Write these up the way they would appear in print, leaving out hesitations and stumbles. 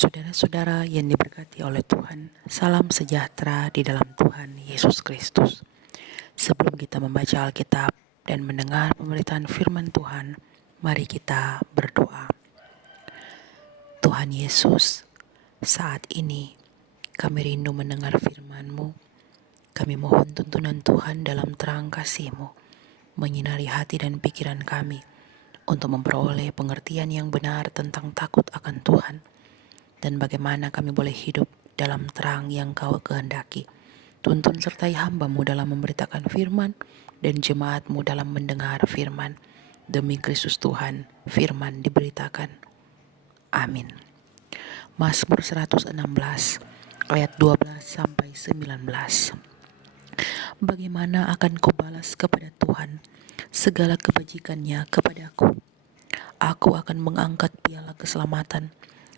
Saudara-saudara yang diberkati oleh Tuhan, salam sejahtera di dalam Tuhan Yesus Kristus. Sebelum kita membaca Alkitab dan mendengar pemberitaan firman Tuhan, mari kita berdoa. Tuhan Yesus, saat ini kami rindu mendengar firman-Mu. Kami mohon tuntunan Tuhan dalam terang kasih-Mu, menyinari hati dan pikiran kami, untuk memperoleh pengertian yang benar tentang takut akan Tuhan, dan bagaimana kami boleh hidup dalam terang yang Kau kehendaki. Tuntun sertai hamba-Mu dalam memberitakan firman dan jemaat-Mu dalam mendengar firman. Demi Kristus Tuhan, firman diberitakan. Amin. Mazmur 116 ayat 12 sampai 19. Bagaimana akan kubalas kepada Tuhan segala kebajikan-Nya kepadaku? Aku akan mengangkat piala keselamatan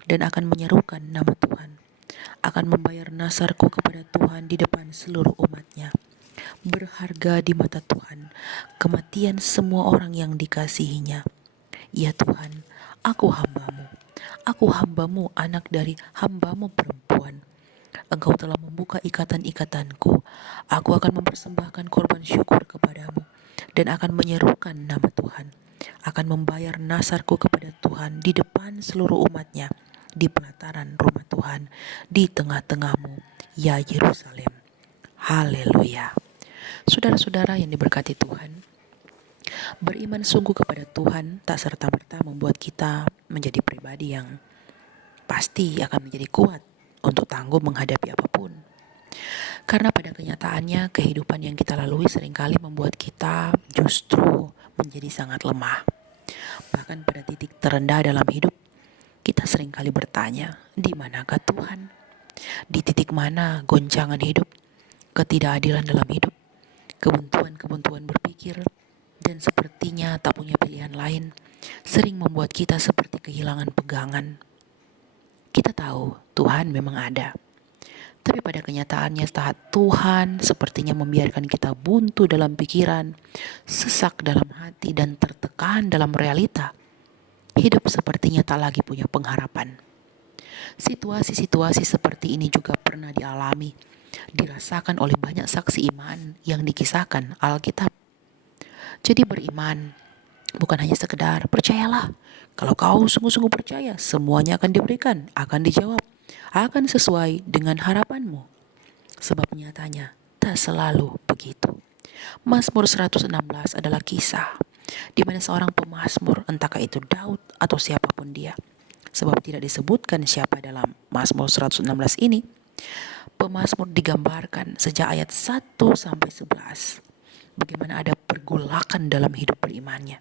dan akan menyerukan nama Tuhan. Akan membayar nasarku kepada Tuhan di depan seluruh umat-Nya. Berharga di mata Tuhan kematian semua orang yang dikasihi-Nya. Ya Tuhan, aku hamba-Mu. Aku hamba-Mu, anak dari hamba-Mu perempuan. Engkau telah membuka ikatan-ikatanku. Aku akan mempersembahkan korban syukur kepadamu dan akan menyerukan nama Tuhan. Akan membayar nasarku kepada Tuhan di depan seluruh umat-Nya, di pelataran rumah Tuhan, di tengah-tengahmu, ya Yerusalem. Haleluya. Saudara-saudara yang diberkati Tuhan, beriman sungguh kepada Tuhan tak serta-merta membuat kita menjadi pribadi yang pasti akan menjadi kuat untuk tangguh menghadapi apapun. Karena pada kenyataannya kehidupan yang kita lalui seringkali membuat kita justru menjadi sangat lemah. Bahkan pada titik terendah dalam hidup, kita seringkali bertanya, di manakah Tuhan? Di titik mana goncangan hidup, ketidakadilan dalam hidup, kebuntuan-kebuntuan berpikir, dan sepertinya tak punya pilihan lain, sering membuat kita seperti kehilangan pegangan. Kita tahu Tuhan memang ada. Tapi pada kenyataannya saat Tuhan sepertinya membiarkan kita buntu dalam pikiran, sesak dalam hati, dan tertekan dalam realita, hidup sepertinya tak lagi punya pengharapan. Situasi-situasi seperti ini juga pernah dialami, dirasakan oleh banyak saksi iman yang dikisahkan Alkitab. Jadi beriman bukan hanya sekedar percayalah. Kalau kau sungguh-sungguh percaya, semuanya akan diberikan, akan dijawab, akan sesuai dengan harapanmu. Sebab nyatanya tak selalu begitu. Mazmur 116 adalah kisah di mana seorang pemazmur, entahkah itu Daud atau siapapun dia, sebab tidak disebutkan siapa dalam Mazmur 116 ini, pemazmur digambarkan sejak ayat 1 sampai 11. Bagaimana ada pergolakan dalam hidup berimannya.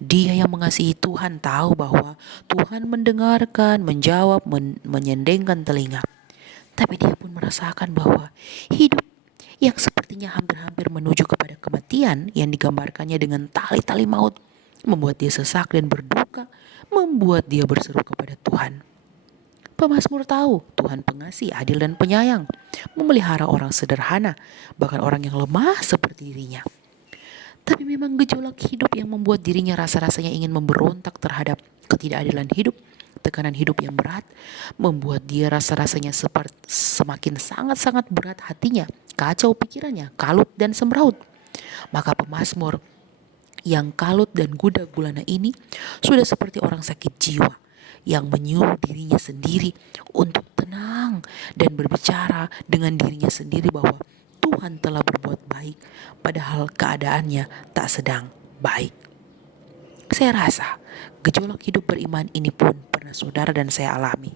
Dia yang mengasihi Tuhan tahu bahwa Tuhan mendengarkan, menjawab, menyendengkan telinga. Tapi dia pun merasakan bahwa hidup yang sepertinya hampir-hampir menuju kepada kematian yang digambarkannya dengan tali-tali maut membuat dia sesak dan berduka, membuat dia berseru kepada Tuhan. Pemazmur tahu Tuhan pengasih, adil dan penyayang, memelihara orang sederhana, bahkan orang yang lemah seperti dirinya. Tapi memang gejolak hidup yang membuat dirinya rasa-rasanya ingin memberontak terhadap ketidakadilan hidup, tekanan hidup yang berat, membuat dia rasa-rasanya semakin sangat-sangat berat hatinya, kacau pikirannya, kalut dan semraut. Maka pemazmur yang kalut dan gundah gulana ini sudah seperti orang sakit jiwa yang menyuruh dirinya sendiri untuk tenang dan berbicara dengan dirinya sendiri bahwa Tuhan telah berbuat baik, padahal keadaannya tak sedang baik. Saya rasa gejolak hidup beriman ini pun pernah saudara dan saya alami.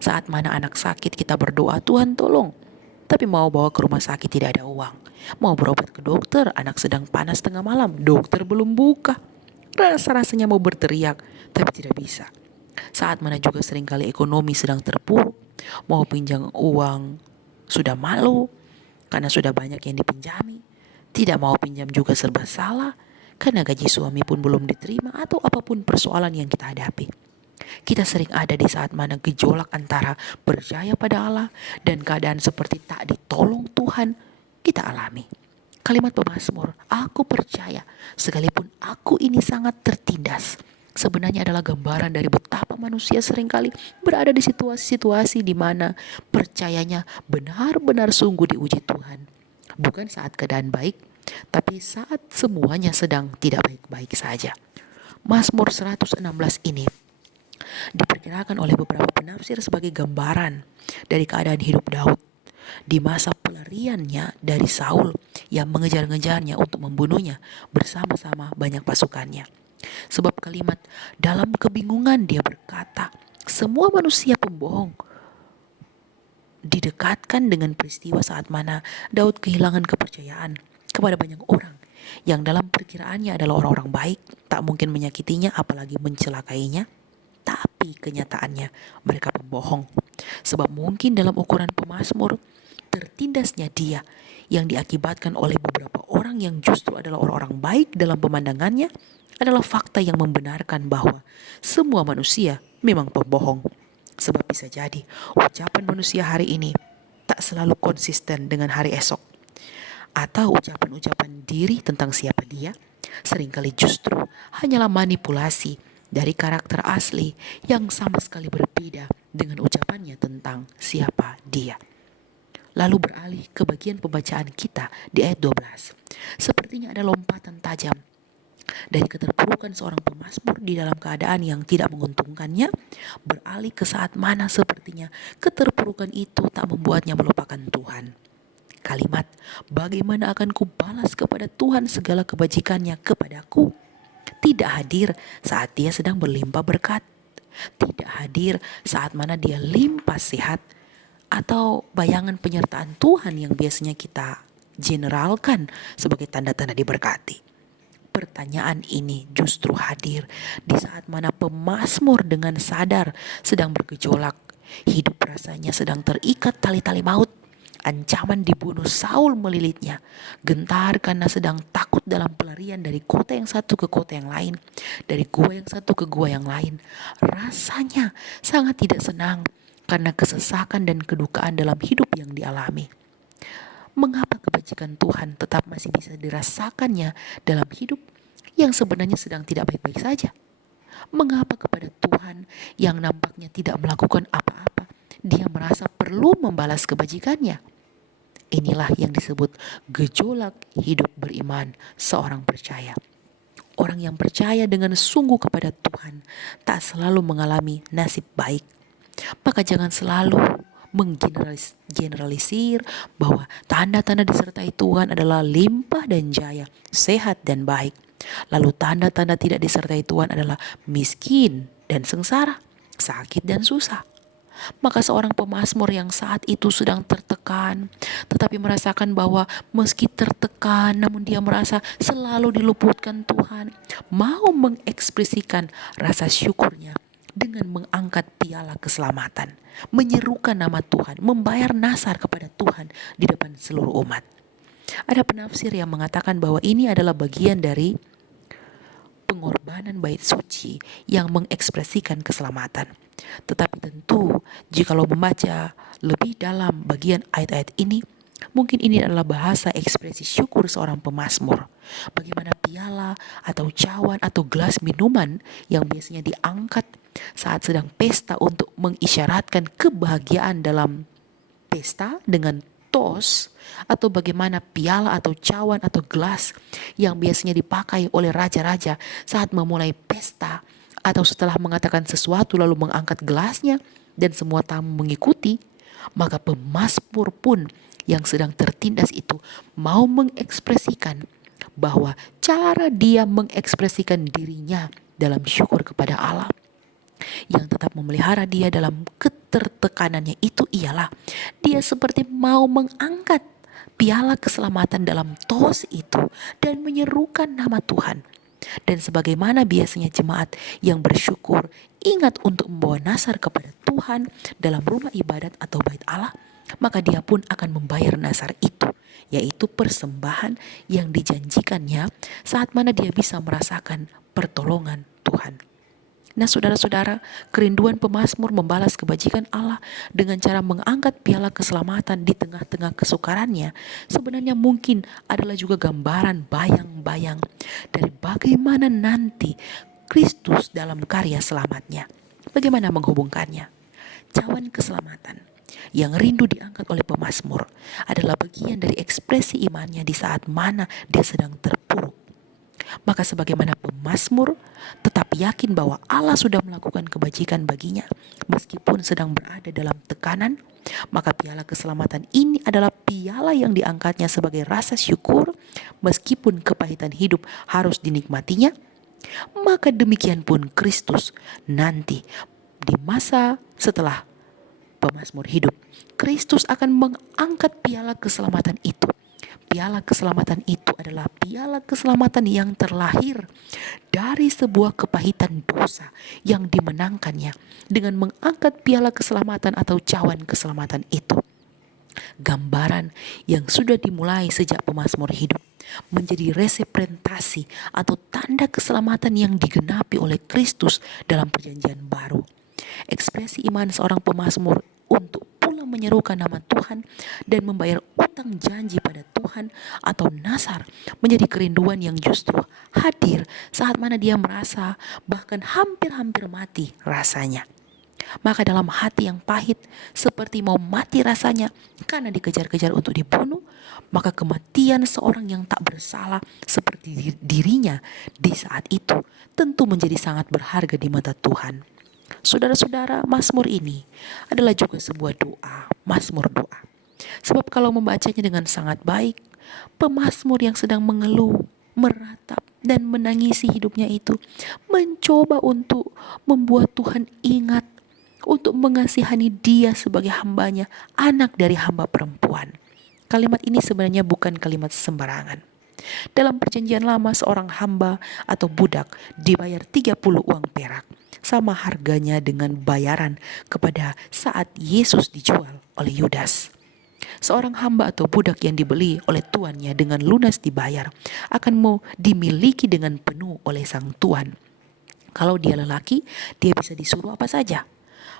Saat mana anak sakit kita berdoa, Tuhan tolong. Tapi mau bawa ke rumah sakit tidak ada uang. Mau berobat ke dokter, anak sedang panas tengah malam, dokter belum buka. Rasa-rasanya mau berteriak, tapi tidak bisa. Saat mana juga seringkali ekonomi sedang terpuruk, mau pinjam uang sudah malu, karena sudah banyak yang dipinjami. Tidak mau pinjam juga serba salah, karena gaji suami pun belum diterima atau apapun persoalan yang kita hadapi. Kita sering ada di saat mana gejolak antara percaya pada Allah dan keadaan seperti tak ditolong Tuhan kita alami. Kalimat pemazmur, aku percaya sekalipun aku ini sangat tertindas, sebenarnya adalah gambaran dari betapa manusia seringkali berada di situasi-situasi di mana percayanya benar-benar sungguh diuji Tuhan. Bukan saat keadaan baik, tapi saat semuanya sedang tidak baik-baik saja. Mazmur 116 ini diperkirakan oleh beberapa penafsir sebagai gambaran dari keadaan hidup Daud di masa pelariannya dari Saul yang mengejar-ngejarnya untuk membunuhnya bersama-sama banyak pasukannya. Sebab kalimat dalam kebingungan dia berkata, semua manusia pembohong, didekatkan dengan peristiwa saat mana Daud kehilangan kepercayaan kepada banyak orang yang dalam perkiraannya adalah orang-orang baik, tak mungkin menyakitinya apalagi mencelakainya. Tapi kenyataannya mereka pembohong. Sebab mungkin dalam ukuran pemazmur, tertindasnya dia yang diakibatkan oleh beberapa orang yang justru adalah orang-orang baik dalam pemandangannya adalah fakta yang membenarkan bahwa semua manusia memang pembohong. Sebab bisa jadi ucapan manusia hari ini tak selalu konsisten dengan hari esok. Atau ucapan-ucapan diri tentang siapa dia seringkali justru hanyalah manipulasi dari karakter asli yang sama sekali berbeda dengan ucapannya tentang siapa dia. Lalu beralih ke bagian pembacaan kita di ayat 12. Sepertinya ada lompatan tajam dari keterpurukan seorang pemazmur di dalam keadaan yang tidak menguntungkannya, beralih ke saat mana sepertinya keterpurukan itu tak membuatnya melupakan Tuhan. Kalimat, bagaimana akan kubalas kepada Tuhan segala kebajikannya kepadaku? Tidak hadir saat dia sedang berlimpah berkat. Tidak hadir saat mana dia limpah sehat. Atau bayangan penyertaan Tuhan yang biasanya kita generalkan sebagai tanda-tanda diberkati. Pertanyaan ini justru hadir di saat mana pemazmur dengan sadar sedang bergejolak. Hidup rasanya sedang terikat tali-tali maut. Ancaman dibunuh Saul melilitnya. Gentar karena sedang takut dalam pelarian dari kota yang satu ke kota yang lain. Dari gua yang satu ke gua yang lain. Rasanya sangat tidak senang karena kesesakan dan kedukaan dalam hidup yang dialami. Mengapa kebajikan Tuhan tetap masih bisa dirasakannya dalam hidup yang sebenarnya sedang tidak baik-baik saja? Mengapa kepada Tuhan yang nampaknya tidak melakukan apa-apa, dia merasa perlu membalas kebajikannya? Inilah yang disebut gejolak hidup beriman seorang percaya. Orang yang percaya dengan sungguh kepada Tuhan tak selalu mengalami nasib baik. Maka jangan selalu menggeneralisir bahwa tanda-tanda disertai Tuhan adalah limpah dan jaya, sehat dan baik. Lalu tanda-tanda tidak disertai Tuhan adalah miskin dan sengsara, sakit dan susah. Maka seorang pemazmur yang saat itu sedang tertekan, tetapi merasakan bahwa meski tertekan, namun dia merasa selalu diluputkan Tuhan, mau mengekspresikan rasa syukurnya dengan mengangkat piala keselamatan, menyerukan nama Tuhan, membayar nasar kepada Tuhan di depan seluruh umat. Ada penafsir yang mengatakan bahwa ini adalah bagian dari pengorbanan bait suci yang mengekspresikan keselamatan. Tetapi tentu, jikalau membaca lebih dalam bagian ayat-ayat ini, mungkin ini adalah bahasa ekspresi syukur seorang pemazmur. Bagaimana piala atau cawan atau gelas minuman yang biasanya diangkat saat sedang pesta untuk mengisyaratkan kebahagiaan dalam pesta dengan tos, atau bagaimana piala atau cawan atau gelas yang biasanya dipakai oleh raja-raja saat memulai pesta atau setelah mengatakan sesuatu lalu mengangkat gelasnya dan semua tamu mengikuti. Maka pemazmur pun yang sedang tertindas itu mau mengekspresikan bahwa cara dia mengekspresikan dirinya dalam syukur kepada Allah yang tetap memelihara dia dalam ketertekanannya itu ialah dia seperti mau mengangkat piala keselamatan dalam tos itu dan menyerukan nama Tuhan. Dan sebagaimana biasanya jemaat yang bersyukur ingat untuk membawa nasar kepada Tuhan dalam rumah ibadat atau bait Allah, maka dia pun akan membayar nasar itu, yaitu persembahan yang dijanjikannya saat mana dia bisa merasakan pertolongan Tuhan. Nah saudara-saudara, kerinduan pemazmur membalas kebajikan Allah dengan cara mengangkat piala keselamatan di tengah-tengah kesukarannya sebenarnya mungkin adalah juga gambaran bayang-bayang dari bagaimana nanti Kristus dalam karya selamatnya. Bagaimana menghubungkannya? Cawan keselamatan yang rindu diangkat oleh pemazmur adalah bagian dari ekspresi imannya di saat mana dia sedang terpuruk. Maka sebagaimana pemazmur tetap yakin bahwa Allah sudah melakukan kebajikan baginya meskipun sedang berada dalam tekanan, maka piala keselamatan ini adalah piala yang diangkatnya sebagai rasa syukur meskipun kepahitan hidup harus dinikmatinya. Maka demikian pun Kristus nanti di masa setelah pemazmur hidup, Kristus akan mengangkat piala keselamatan itu. Piala keselamatan itu adalah piala keselamatan yang terlahir dari sebuah kepahitan dosa yang dimenangkannya dengan mengangkat piala keselamatan atau cawan keselamatan itu. Gambaran yang sudah dimulai sejak pemazmur hidup menjadi representasi atau tanda keselamatan yang digenapi oleh Kristus dalam perjanjian baru. Ekspresi iman seorang pemazmur untuk pula menyerukan nama Tuhan dan membayar utang janji pada Tuhan atau nasar menjadi kerinduan yang justru hadir saat mana dia merasa bahkan hampir-hampir mati rasanya. Maka dalam hati yang pahit seperti mau mati rasanya karena dikejar-kejar untuk dibunuh, maka kematian seorang yang tak bersalah seperti dirinya di saat itu tentu menjadi sangat berharga di mata Tuhan. Saudara-saudara, mazmur ini adalah juga sebuah doa, mazmur doa. Sebab kalau membacanya dengan sangat baik, pemazmur yang sedang mengeluh, meratap, dan menangisi hidupnya itu mencoba untuk membuat Tuhan ingat untuk mengasihani dia sebagai hambanya, anak dari hamba perempuan. Kalimat ini sebenarnya bukan kalimat sembarangan. Dalam perjanjian lama seorang hamba atau budak dibayar 30 uang perak. Sama harganya dengan bayaran kepada saat Yesus dijual oleh Yudas. Seorang hamba atau budak yang dibeli oleh tuannya dengan lunas dibayar akan mau dimiliki dengan penuh oleh sang tuan. Kalau dia lelaki, dia bisa disuruh apa saja.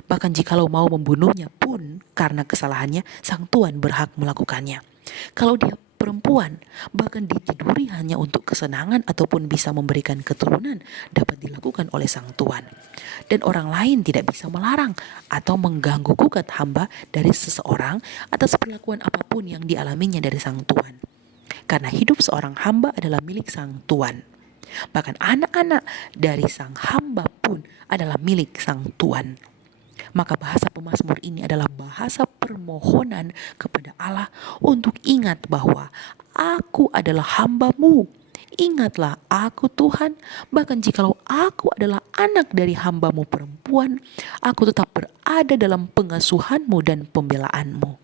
Bahkan jikalau mau membunuhnya pun karena kesalahannya, sang tuan berhak melakukannya. Kalau dia perempuan, bahkan ditiduri hanya untuk kesenangan ataupun bisa memberikan keturunan dapat dilakukan oleh sang tuan. Dan orang lain tidak bisa melarang atau mengganggu gugat hamba dari seseorang atas perlakuan apapun yang dialaminya dari sang tuan. Karena hidup seorang hamba adalah milik sang tuan. Bahkan anak-anak dari sang hamba pun adalah milik sang tuan. Maka bahasa pemazmur ini adalah bahasa permohonan kepada Allah untuk ingat bahwa aku adalah hamba-Mu. Ingatlah aku Tuhan, bahkan jikalau aku adalah anak dari hamba-Mu perempuan, aku tetap berada dalam pengasuhan-Mu dan pembelaan-Mu.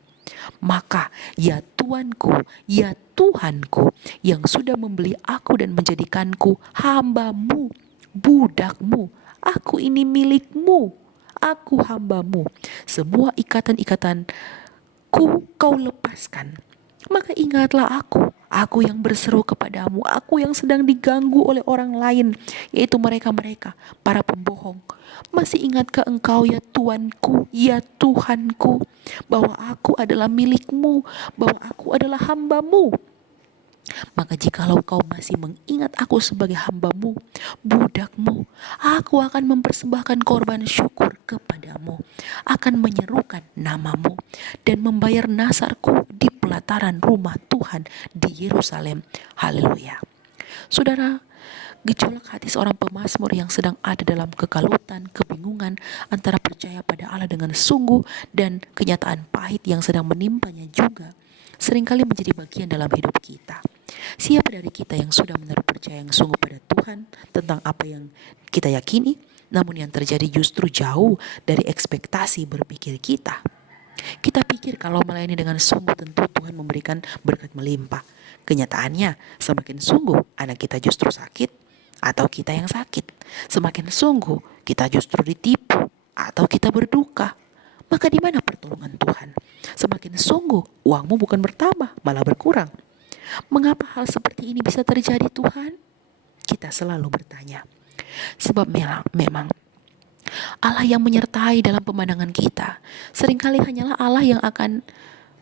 Maka ya Tuanku, ya Tuhanku yang sudah membeli aku dan menjadikanku hamba-Mu, budak-Mu, aku ini milik-Mu. Aku hamba-Mu. Semua ikatan-ikatanku kau lepaskan. Maka ingatlah aku yang berseru kepadamu, aku yang sedang diganggu oleh orang lain, yaitu mereka-mereka, para pembohong. Masih ingatkah engkau ya Tuanku, ya Tuhanku, bahwa aku adalah milik-Mu, bahwa aku adalah hamba-Mu? Maka jikalau kau masih mengingat aku sebagai hamba-Mu, budak-Mu, aku akan mempersembahkan korban syukur kepadamu, akan menyerukan nama-Mu, dan membayar nasarku di pelataran rumah Tuhan di Yerusalem. Haleluya. Saudara, gejolak hati seorang pemazmur yang sedang ada dalam kekalutan, kebingungan antara percaya pada Allah dengan sungguh dan kenyataan pahit yang sedang menimpanya juga seringkali menjadi bagian dalam hidup kita. Siapa dari kita yang sudah menaruh percaya yang sungguh pada Tuhan tentang apa yang kita yakini, namun yang terjadi justru jauh dari ekspektasi berpikir kita. Kita pikir kalau melayani dengan sungguh tentu Tuhan memberikan berkat melimpah. Kenyataannya, semakin sungguh anak kita justru sakit atau kita yang sakit. Semakin sungguh kita justru ditipu atau kita berduka. Maka di mana pertolongan Tuhan? Semakin sungguh uangmu bukan bertambah, malah berkurang. Mengapa hal seperti ini bisa terjadi Tuhan? Kita selalu bertanya. Sebab memang Allah yang menyertai dalam pemandangan kita seringkali hanyalah Allah yang akan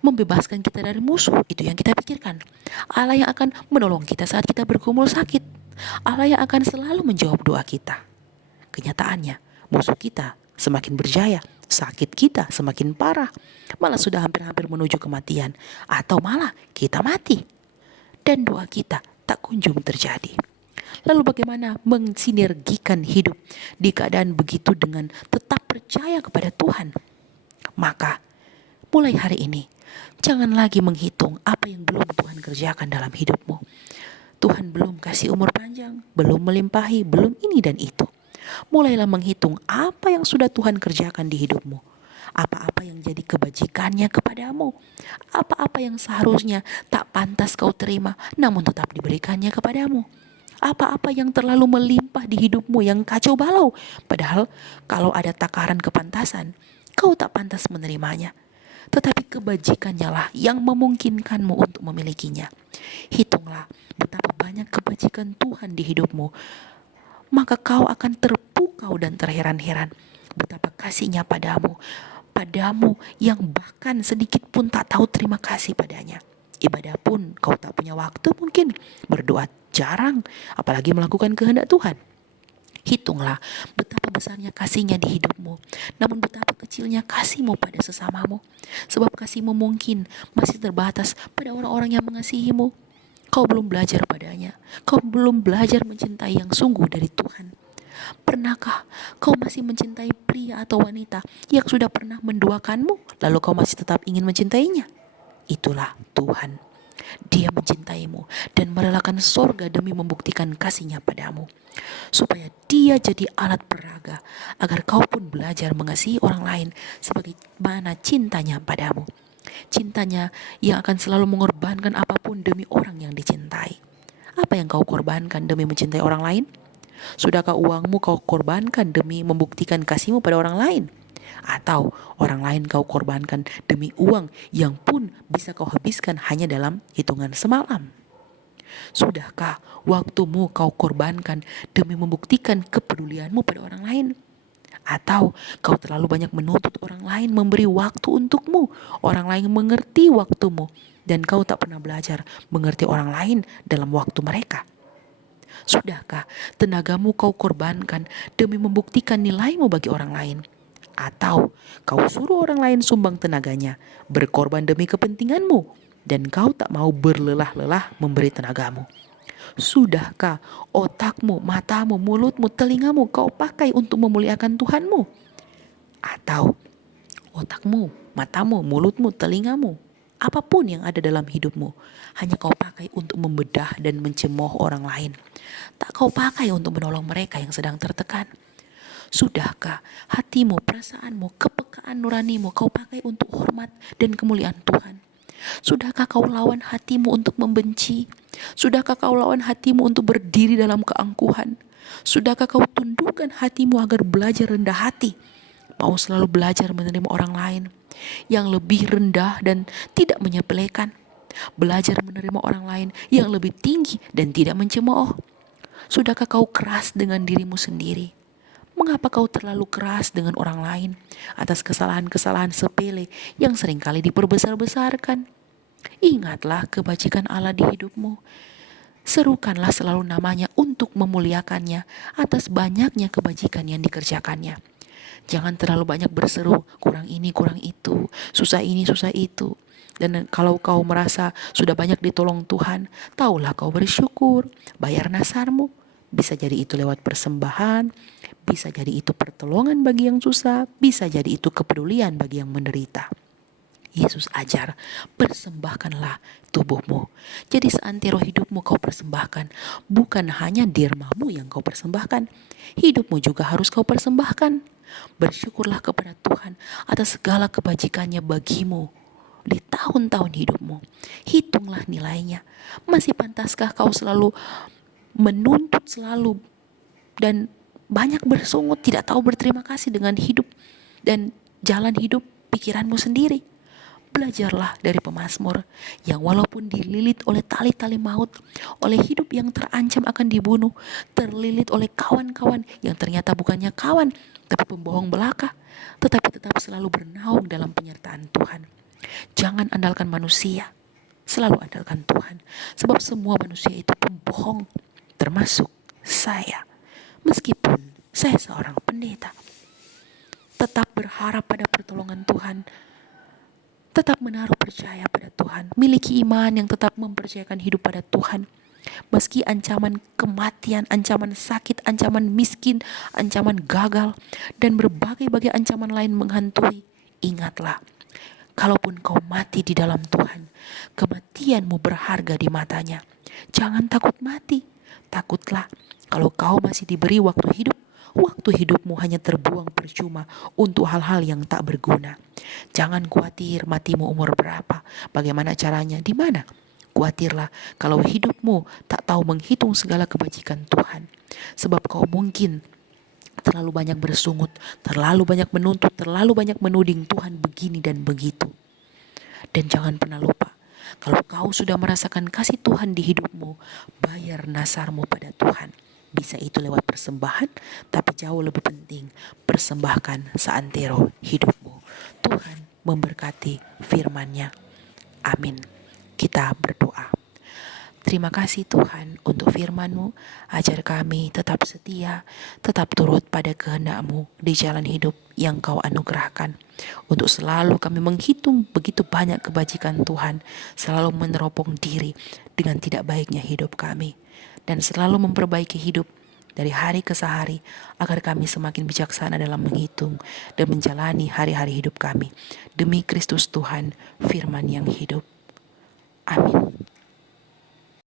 membebaskan kita dari musuh. Itu yang kita pikirkan. Allah yang akan menolong kita saat kita bergumul sakit. Allah yang akan selalu menjawab doa kita. Kenyataannya, musuh kita semakin berjaya, sakit kita semakin parah, malah sudah hampir-hampir menuju kematian, atau malah kita mati. Dan doa kita tak kunjung terjadi. Lalu bagaimana mensinergikan hidup di keadaan begitu dengan tetap percaya kepada Tuhan? Maka, mulai hari ini, jangan lagi menghitung apa yang belum Tuhan kerjakan dalam hidupmu. Tuhan belum kasih umur panjang, belum melimpahi, belum ini dan itu. Mulailah menghitung apa yang sudah Tuhan kerjakan di hidupmu. Apa-apa yang jadi kebajikannya kepadamu. Apa-apa yang seharusnya tak pantas kau terima, namun tetap diberikannya kepadamu. Apa-apa yang terlalu melimpah di hidupmu yang kacau balau, padahal kalau ada takaran kepantasan, kau tak pantas menerimanya. Tetapi kebajikannya lah yang memungkinkanmu untuk memilikinya. Hitunglah betapa banyak kebajikan Tuhan di hidupmu, maka kau akan terpukau dan terheran-heran betapa kasihnya padamu yang bahkan sedikit pun tak tahu terima kasih padanya. Ibadah pun kau tak punya waktu mungkin, berdoa jarang, apalagi melakukan kehendak Tuhan. Hitunglah betapa besarnya kasihnya di hidupmu, namun betapa kecilnya kasihmu pada sesamamu. Sebab kasihmu mungkin masih terbatas pada orang-orang yang mengasihimu. Kau belum belajar padanya, kau belum belajar mencintai yang sungguh dari Tuhan. Pernahkah kau masih mencintai pria atau wanita yang sudah pernah menduakanmu, lalu kau masih tetap ingin mencintainya? Itulah Tuhan. Dia mencintaimu dan merelakan sorga demi membuktikan kasihnya padamu, supaya dia jadi alat peraga agar kau pun belajar mengasihi orang lain sebagaimana cintanya padamu. Cintanya yang akan selalu mengorbankan apapun demi orang yang dicintai. Apa yang kau korbankan demi mencintai orang lain? Sudahkah uangmu kau korbankan demi membuktikan kasihmu pada orang lain? Atau orang lain kau korbankan demi uang yang pun bisa kau habiskan hanya dalam hitungan semalam? Sudahkah waktumu kau korbankan demi membuktikan kepedulianmu pada orang lain? Atau kau terlalu banyak menuntut orang lain memberi waktu untukmu, orang lain mengerti waktumu, dan kau tak pernah belajar mengerti orang lain dalam waktu mereka? Sudahkah tenagamu kau korbankan demi membuktikan nilaimu bagi orang lain? Atau kau suruh orang lain sumbang tenaganya, berkorban demi kepentinganmu, dan kau tak mau berlelah-lelah memberi tenagamu? Sudahkah otakmu, matamu, mulutmu, telingamu kau pakai untuk memuliakan Tuhanmu? Atau otakmu, matamu, mulutmu, telingamu, apapun yang ada dalam hidupmu, hanya kau pakai untuk membedah dan mencemooh orang lain? Tak kau pakai untuk menolong mereka yang sedang tertekan? Sudahkah hatimu, perasaanmu, kepekaan nuranimu kau pakai untuk hormat dan kemuliaan Tuhan? Sudahkah kau lawan hatimu untuk membenci? Sudahkah kau lawan hatimu untuk berdiri dalam keangkuhan? Sudahkah kau tundukkan hatimu agar belajar rendah hati? Mau selalu belajar menerima orang lain yang lebih rendah dan tidak menyepelekan. Belajar menerima orang lain yang lebih tinggi dan tidak mencemooh. Sudahkah kau keras dengan dirimu sendiri? Mengapa kau terlalu keras dengan orang lain atas kesalahan-kesalahan sepele yang seringkali diperbesar-besarkan? Ingatlah kebajikan Allah di hidupmu. Serukanlah selalu namanya untuk memuliakannya atas banyaknya kebajikan yang dikerjakannya. Jangan terlalu banyak berseru, kurang ini, kurang itu, susah ini, susah itu. Dan kalau kau merasa sudah banyak ditolong Tuhan, taulah kau bersyukur, bayar nasarmu. Bisa jadi itu lewat persembahan, bisa jadi itu pertolongan bagi yang susah, bisa jadi itu kepedulian bagi yang menderita. Yesus ajar, persembahkanlah tubuhmu. Jadi seantero hidupmu kau persembahkan. Bukan hanya dermamu yang kau persembahkan, hidupmu juga harus kau persembahkan. Bersyukurlah kepada Tuhan atas segala kebajikannya bagimu di tahun-tahun hidupmu. Hitunglah nilainya. Masih pantaskah kau selalu menuntut selalu dan banyak bersungut, tidak tahu berterima kasih dengan hidup dan jalan hidup pikiranmu sendiri? Belajarlah dari pemazmur yang walaupun dililit oleh tali-tali maut, oleh hidup yang terancam akan dibunuh, terlilit oleh kawan-kawan yang ternyata bukannya kawan, tapi pembohong belaka, tetapi tetap selalu bernaung dalam penyertaan Tuhan. Jangan andalkan manusia, selalu andalkan Tuhan. Sebab semua manusia itu pembohong, termasuk saya. Meskipun Saya seorang pendeta. Tetap berharap pada pertolongan Tuhan. Tetap menaruh percaya pada Tuhan. Miliki iman yang tetap mempercayakan hidup pada Tuhan. Meski ancaman kematian, ancaman sakit, ancaman miskin, ancaman gagal, dan berbagai-bagai ancaman lain menghantui, ingatlah, kalaupun kau mati di dalam Tuhan, kematianmu berharga di matanya. Jangan takut mati. Takutlah kalau kau masih diberi waktu hidupmu hanya terbuang percuma untuk hal-hal yang tak berguna. Jangan khawatir matimu umur berapa, bagaimana caranya, di mana. Khawatirlah kalau hidupmu tak tahu menghitung segala kebajikan Tuhan. Sebab kau mungkin terlalu banyak bersungut, terlalu banyak menuntut, terlalu banyak menuding Tuhan begini dan begitu. Dan jangan pernah lupa, kalau kau sudah merasakan kasih Tuhan di hidupmu, bayar nasarmu pada Tuhan. Bisa itu lewat persembahan, tapi jauh lebih penting, persembahkan seantero hidupmu. Tuhan memberkati firman-Nya. Amin. Kita berdoa. Terima kasih Tuhan untuk firman-Mu. Ajar kami tetap setia, tetap turut pada kehendak-Mu di jalan hidup yang Kau anugerahkan. Untuk selalu kami menghitung begitu banyak kebajikan Tuhan, selalu meneropong diri dengan tidak baiknya hidup kami, dan selalu memperbaiki hidup dari hari ke hari, agar kami semakin bijaksana dalam menghitung dan menjalani hari-hari hidup kami. Demi Kristus Tuhan, firman yang hidup. Amin.